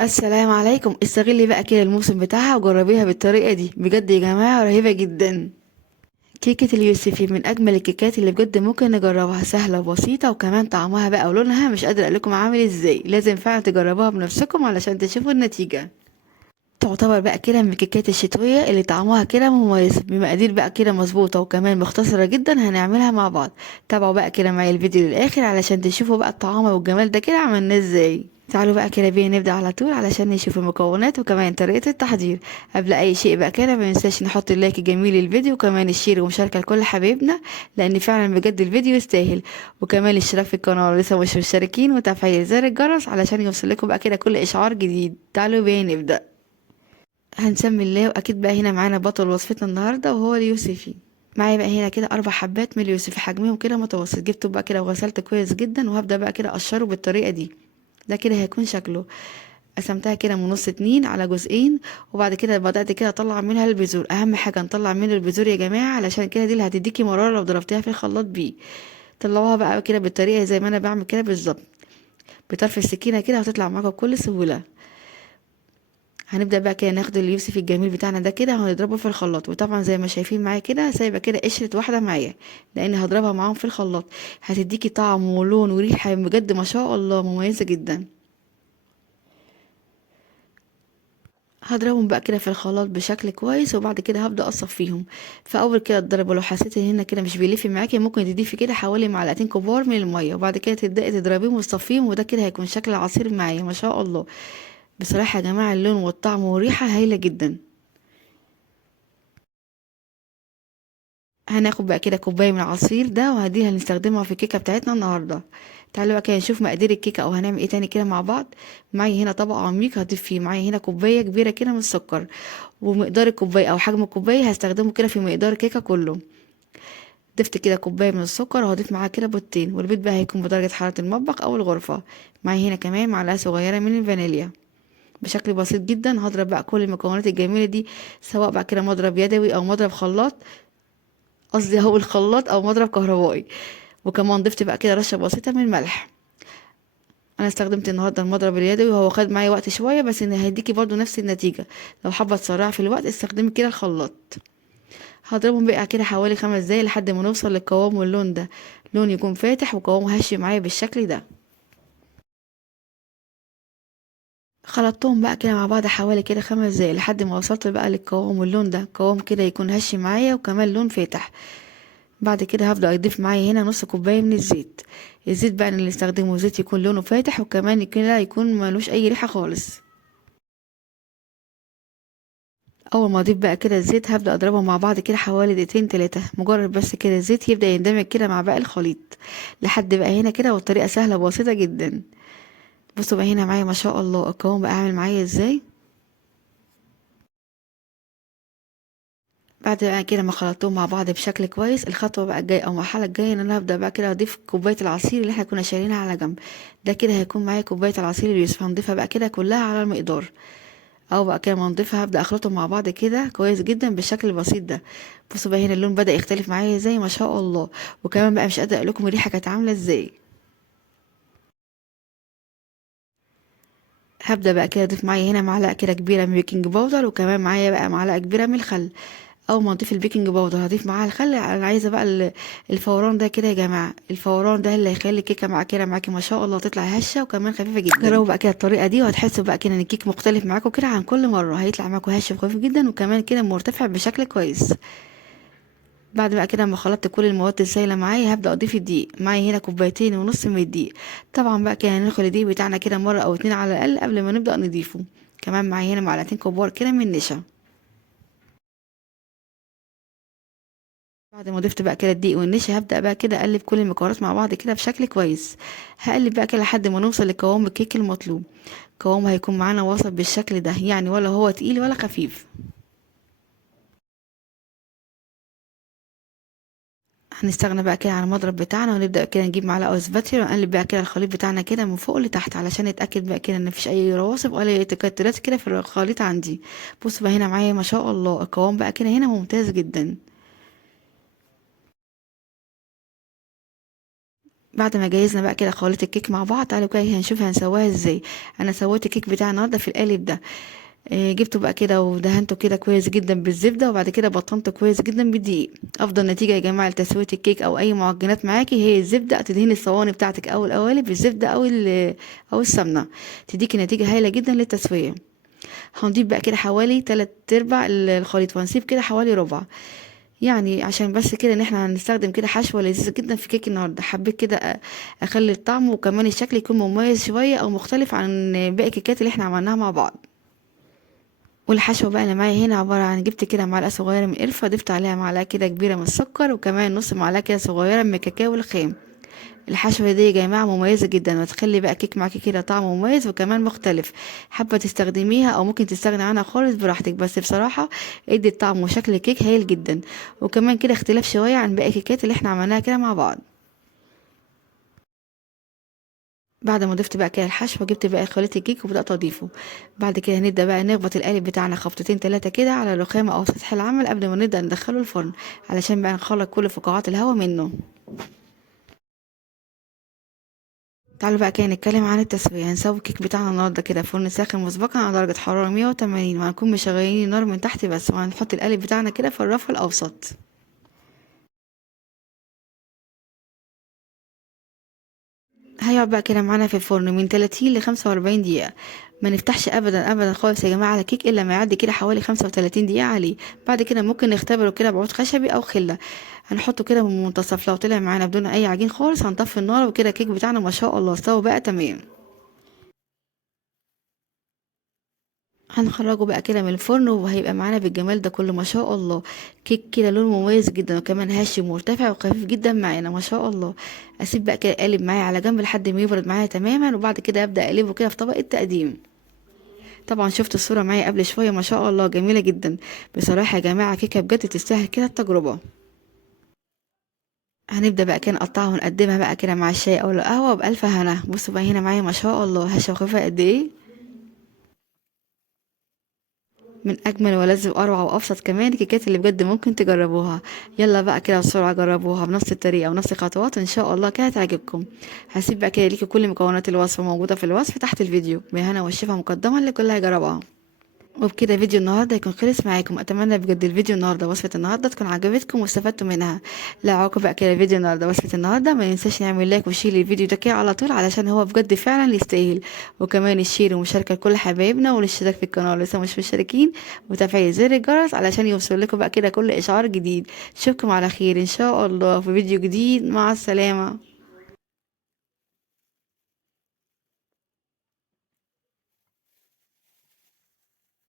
السلام عليكم. استغلي بقى كده الموسم بتاعها وجربيها بالطريقة دي، بجد يا جماعة رهيبة جدا. كيكة اليوسفي من أجمل الكيكات اللي بجد ممكن نجربها، سهلة وبسيطة، وكمان طعمها بقى ولونها مش قادرة أقولكم عامل ازاي. لازم فعلا تجربوها بنفسكم علشان تشوفوا النتيجة. تعتبر بقى كده من الكيكات الشتوية اللي طعمها كده مميز، بمقادير بقى كده مظبوطة وكمان مختصرة جدا هنعملها مع بعض. تابعوا بقى كده معايا الفيديو للآخر علشان تشوفوا بقى الطعام والجمال ده كده عملناه ازاي. تعالوا بقى كده بينا نبدأ على طول علشان نشوف المكونات وكمان طريقة التحضير. قبل أي شيء بقى كده ما ننساش نحط اللايك الجميل للفيديو وكمان الشير ومشاركة لكل حبايبنا، لأن فعلا بجد الفيديو يستاهل. وكمان الاشتراك في القناة لو لسه مش مشتركين وتفعيل زر الجرس علشان يوصلكوا بقى كده كل إشعار جديد. تعالوا بينا نبدأ. هنسمي الله، واكيد بقى هنا معانا بطل وصفتنا النهارده وهو اليوسفي. معايا بقى هنا كده 4 حبات من اليوسفي، حجمهم كده متوسط. جبته بقى كده وغسلت كويس جدا، وهبدا بقى كده اقشره بالطريقه دي. ده كده هيكون شكله. قسمتها كده من نص اتنين على جزئين، وبعد كده بدأت كده اطلع منها البذور. اهم حاجة نطلع منه البذور يا جماعة، علشان كده دي اللي هتديكي مرارة لو ضربتيها في الخلاط بيه. طلعوها بقى كده بالطريقة زي ما انا بعمل كده بالظبط، بطرف السكينة كده هتطلع معاكم بكل سهولة. هنبدأ بقى كده ناخد اليوسف الجميل بتاعنا ده كده وهنضربه في الخلاط. وطبعا زي ما شايفين معايا كده سايبه كده قشرة واحدة معايا، لان هضربها معاهم في الخلاط. هتديكي طعم ولون وريحة بجد ما شاء الله مميزة جدا. هضربهم بقى كده في الخلاط بشكل كويس، وبعد كده هبدأ اصفيهم. فاول كده الضرب، ولو حسيت ان هنا كده مش بيلف معاكي ممكن تضيفي كده حوالي معلقتين كبار من المية، وبعد كده تبدأي تضربيهم وتصفيهم. وده كده هيكون شكل العصير معايا ما شاء الله. بصراحة يا جماعة اللون والطعم والريحة هايلة جدا. هناخد بقى كده كوبايه من العصير ده، وهدي هنستخدمها في الكيكه بتاعتنا النهارده. تعالوا بقى كده نشوف مقادير الكيكه او هنعمل ايه تاني كده مع بعض. معايا هنا طبق عميق هضيف فيه، معايا هنا كوبايه كبيره كده من السكر. ومقدار الكوبايه او حجم الكوبايه هستخدمه كده في مقدار الكيكه كله. ضفت كده كوبايه من السكر، وهضيف معاها كده بيضتين، والبيض بقى هيكون بدرجه حراره المطبخ او الغرفه. معايا هنا كمان معلقه صغيره من الفانيليا. بشكل بسيط جدا هضرب بقى كل المكونات الجميله دي، سواء بقى كده مضرب يدوي او مضرب خلاط، قصدي هو الخلاط او مضرب كهربائي. وكمان ضفت بقى كده رشه بسيطه من الملح. انا استخدمت النهارده المضرب اليدوي، وهو خد معايا وقت شويه بس ان هيديكي برضو نفس النتيجه. لو حابه تسرعي في الوقت استخدمي كده الخلاط. هضربهم بقى كده حوالي 5 دقايق لحد ما نوصل للقوام واللون ده. لون يكون فاتح وقوامه هش معايا بالشكل ده. خلطتهم بقى كده مع بعض حوالي كده 5 دقايق لحد ما وصلت بقى للقوام واللون ده. قوام كده يكون هش معايا وكمان لون فاتح. بعد كده هبدأ اضيف معايا هنا نص كوباية من الزيت. الزيت بقى اللي استخدمه زيت يكون لونه فاتح، وكمان كده يكون ملوش اي ريحة خالص. اول ما اضيف بقى كده الزيت هبدأ اضربهم مع بعض كده حوالي دقيقتين 3، مجرد بس كده الزيت يبدأ يندمج كده مع باقي الخليط لحد بقى هنا كده. والطريقة سهلة وبسيطة جدا. بصوا بقى هنا معايا ما شاء الله القوام بقى عامل معايا ازاي. بعد بقى كده ما خلطتهم مع بعض بشكل كويس، الخطوه بقى الجايه او المرحله الجايه ان انا هبدا بقى كده اضيف كوبايه العصير اللي احنا كنا شايلينها على جنب. ده كده هيكون معايا كوبايه العصير اليوسف، هنضيفها بقى كده كلها على المقدار. او بقى كده ما نضيفها هبدا اخلطهم مع بعض كده كويس جدا بالشكل البسيط ده. بصوا بقى هنا اللون بدا يختلف معايا ازاي ما شاء الله. وكمان بقى مش قادره اقول لكم الريحه كانت عامله ازاي. هبدا بقى كده اضيف معايا هنا معلقه كده كبيره من بيكنج باودر، وكمان معايا بقى معلقه كبيره من الخل. اول ما اضيف البيكنج باودر هضيف معاها الخل. انا عايزه بقى الفوران ده كده يا جماعه، الفوران ده اللي هيخلي الكيكه معاك كده معاكي ما شاء الله تطلع هشه وكمان خفيفه جدا. جربوا بقى كده الطريقه دي وهتحسوا بقى كده ان الكيك مختلف معاكم كده عن كل مره، هيطلع معاكم هش وخفيف جدا وكمان كده مرتفع بشكل كويس. بعد بقى كده ما خلطت كل المواد السائله معايا هبدا اضيف الدقيق. معايا هنا كوبايتين ونص من الدقيق. طبعا بقى كده هندخل الدقيق بتاعنا كده مره او اتنين على الاقل قبل ما نبدا نضيفه. كمان معايا هنا معلقتين كبار كده من النشا. بعد ما ضفت بقى كده الدقيق والنشا هبدأ بقى كده اقلب كل المكونات مع بعض كده بشكل كويس. هقلب بقى كده لحد ما نوصل لقوام الكيك المطلوب. قوام هيكون معانا وسط بالشكل ده، يعني ولا هو تقيل ولا خفيف. هنستغنى بقى كده عن المضرب بتاعنا، ونبدأ كده نجيب معلقة وسباتيولا ونقلب بقى كده الخليط بتاعنا كده من فوق لتحت علشان نتأكد بقى كده ان مفيش اي رواسب ولا اي تكتلات كده في الخليط عندي. بصوا بقى هنا معايا ما شاء الله القوام بقى كده هنا ممتاز جدا. بعد ما جهزنا بقى كده خليط الكيك مع بعض، تعالوا كده هنشوف هنسويها ازاي. انا سويت الكيك بتاعي النهارده في القالب ده. جبته بقى كده ودهنته كده كويس جدا بالزبده، وبعد كده بطنته كويس جدا بالدقيق. افضل نتيجه يا جماعه لتسويه الكيك او اي معجنات معاكي هي الزبده. تدهني الصواني بتاعتك او القوالب بالزبده او السمنه، تديكي نتيجه هايله جدا للتسويه. هنضيف بقى كده حوالي 3/4 الخليط، وهنسيب كده حوالي ربع، يعني عشان بس كده ان احنا هنستخدم كده حشوه لذيذه جدا في كيك النهارده. حبيت كده اخلي الطعم وكمان الشكل يكون مميز شويه او مختلف عن باقي الكيكات اللي احنا عملناها مع بعض. والحشوه بقى اللي معايا هنا عباره عن، جبت كده معلقه صغيره من قرفه، ضفت عليها معلقه كده كبيره من السكر، وكمان نص معلقه كده صغيره من الكاكاو الخام. الحشوه دي يا جماعه مميزه جدا، وتخلي بقى كيك معاكي كده طعم مميز وكمان مختلف. حابه تستخدميها او ممكن تستغني عنها خالص براحتك، بس بصراحه ادت طعم وشكل كيك هايل جدا، وكمان كده اختلاف شويه عن باقي الكيكات اللي احنا عملناها كده مع بعض. بعد ما ضفت بقى كده الحشوه، جبت بقى خليط الكيك وبدات اضيفه. بعد كده هنبدا بقى نخبط القالب بتاعنا خبطتين 3 كده على الرخامه او سطح العمل قبل ما نبدا ندخله الفرن، علشان بقى نخرج كل فقاعات الهواء منه. تعالوا بقى كده نتكلم عن التسوية. هنسوي الكيك بتاعنا النهارده كده في فرن ساخن مسبقا على درجة حرارة 180، وهنكون مشغلين النار من تحت بس، وهنحط القالب بتاعنا كده في الرف الأوسط. هيقعد بقى كده معانا في الفرن من 30 ل 45 دقيقة. ما نفتحش ابدا ابدا خالص يا جماعه على كيك الا ما يعدي كده حوالي 35 دقيقه عليه. بعد كده ممكن نختبره كده بعود خشبي او خله، هنحطه كده من منتصف. لو طلع معانا بدون اي عجين خالص هنطفي النار، وكده الكيك بتاعنا ما شاء الله استوى بقى تمام. هنخرجه بقى كده من الفرن، وهيبقى معانا بالجمال ده كله ما شاء الله. كيك كده لونه مميز جدا، وكمان هش ومرتفع وخفيف جدا معانا ما شاء الله. اسيب بقى كده اقلب معايا على جنب لحد ما يبرد معايا تماما، وبعد كده ابدا اقلبه كده في طبق التقديم. طبعا شفت الصوره معايا قبل شويه ما شاء الله جميله جدا. بصراحه يا جماعه كيكه بجد تستاهل كده التجربه. هنبدا بقى كده نقطعها ونقدمها بقى كده مع الشاي او القهوه بالف هنا. بصوا بقى هنا معايا ما شاء الله هشه وخفيفه قد ايه. من اجمل ولذ واروع وابسط كمان الكيكات اللي بجد ممكن تجربوها. يلا بقى كده بسرعه جربوها بنفس الطريقه ونفس الخطوات، ان شاء الله كده تعجبكم. هسيب بقى كده ليكي كل مكونات الوصفه موجوده في الوصف تحت الفيديو، بالهنا والشفا مقدما لكل هيجربها. وبكده فيديو النهارده يكون خلص معاكم. اتمنى بجد الفيديو النهارده وصفه النهارده تكون عجبتكم واستفدتوا منها. لا عقب بقى كده فيديو النهارده وصفه النهارده، ما ننساش نعمل لايك وشير للفيديو ده كده على طول، علشان هو بجد فعلا يستاهل. وكمان الشير ومشاركه لكل حبايبنا، والاشتراك في القناه لسه مش مشتركين، وتفعيل زر الجرس علشان يوصل لكم بقى كده كل اشعار جديد. اشوفكم على خير ان شاء الله في فيديو جديد. مع السلامه.